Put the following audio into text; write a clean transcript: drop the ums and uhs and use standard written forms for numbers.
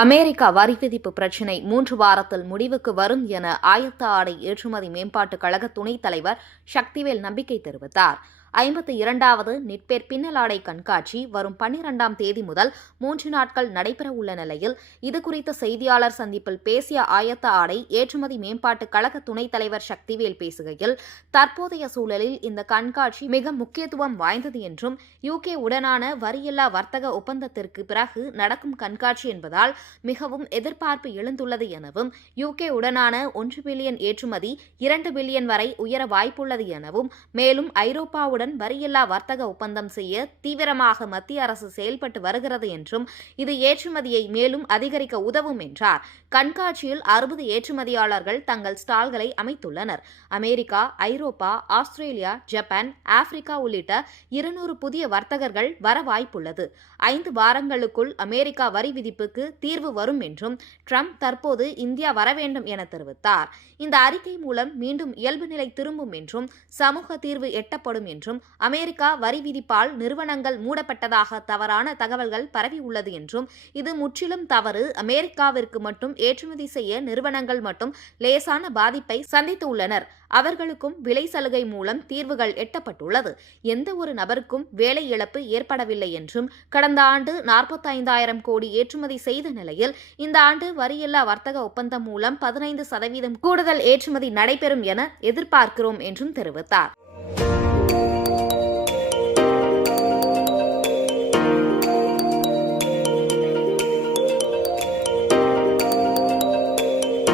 America வரி விதிப்பு பிரச்சினை 3 வாரத்தில் முடிவுக்கு வரும் என ஆயத்த ஆடை ஏற்றுமதி மேம்பாட்டுக் கழக துணைத் தலைவர் சக்திவேல் நம்பிக்கை தெரிவித்தார். 52வது நிட்பேர் பின்னலாடை கண்காட்சி வரும் 12ஆம் தேதி முதல் 3 நாட்கள் நடைபெறவுள்ள நிலையில் இதுகுறித்த செய்தியாளர் சந்திப்பில் பேசிய ஆயத்த ஆடை ஏற்றுமதி மேம்பாட்டுக் கழக துணைத் தலைவர் சக்திவேல் பேசுகையில், தற்போதைய சூழலில் இந்த கண்காட்சி மிக முக்கியத்துவம் வாய்ந்தது என்றும், UK உடனான வரியில்லா வர்த்தக ஒப்பந்தத்திற்கு பிறகு நடக்கும் கண்காட்சி என்பதால் மிகவும் எதிர்பார்ப்பு எழுந்துள்ளது எனவும், UK உடனான 1 பில்லியன் ஏற்றுமதி 2 பில்லியன் வரை உயர வாய்ப்புள்ளது எனவும், மேலும் ஐரோப்பாவுடன் வரியில்லா வர்த்தக ஒப்பந்தம் செய்ய தீவிரமாக மத்திய அரசு செயல்பட்டு வருகிறது என்றும், இது ஏற்றுமதியை மேலும் அதிகரிக்க உதவும் என்றார். கண்காட்சியில் 60 ஏற்றுமதியாளர்கள் தங்கள் ஸ்டால்களை அமைத்துள்ளனர். அமெரிக்கா, ஐரோப்பா, ஆஸ்திரேலியா, ஜப்பான், ஆப்பிரிக்கா உள்ளிட்ட 200 புதிய வர்த்தகர்கள் வர வாய்ப்புள்ளது. 5 வாரங்களுக்குள் அமெரிக்கா வரி விதிப்புக்கு தீர்வு வரும் என்றும், ட்ரம்ப் தற்போது இந்தியா வர வேண்டும் என தெரிவித்தார். இந்த அறிக்கை மூலம் மீண்டும் இயல்பு நிலை திரும்பும் என்றும், சமூக தீர்வு எட்டப்படும் என்றும், அமெரிக்கா வரி விதிப்பால் நிறுவனங்கள் மூடப்பட்டதாக தவறான தகவல்கள் பரவியுள்ளது என்றும், இது முற்றிலும் தவறு. அமெரிக்காவிற்கு மட்டும் ஏற்றுமதி செய்ய நிறுவனங்கள் மட்டும் லேசான பாதிப்பை சந்தித்துள்ளனர். அவர்களுக்கும் விலை சலுகை மூலம் தீர்வுகள் எட்டப்பட்டுள்ளது. எந்த ஒரு நபருக்கும் வேலை இழப்பு ஏற்படவில்லை என்றும், கடந்த ஆண்டு 45,000 கோடி ஏற்றுமதி செய்த நிலையில் இந்த ஆண்டு வரியில்லா வர்த்தக ஒப்பந்தம் மூலம் 15% கூடுதல் ஏற்றுமதி நடைபெறும் என எதிர்பார்க்கிறோம் என்றும் தெரிவித்தார்.